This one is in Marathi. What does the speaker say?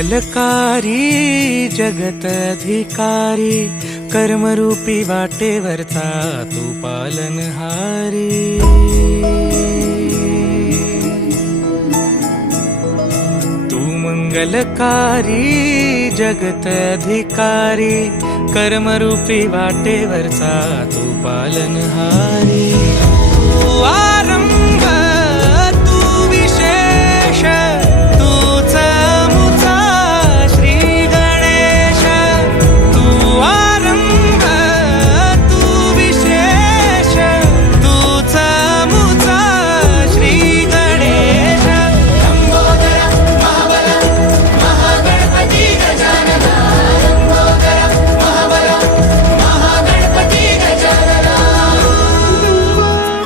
मंगलकारी जगत अधिकारी, कर्मरूपी वाटेवरचा तू पालनहारी। तू मंगलकारी जगत अधिकारी, कर्मरूपी वाटेवरचा तू पालनहारी।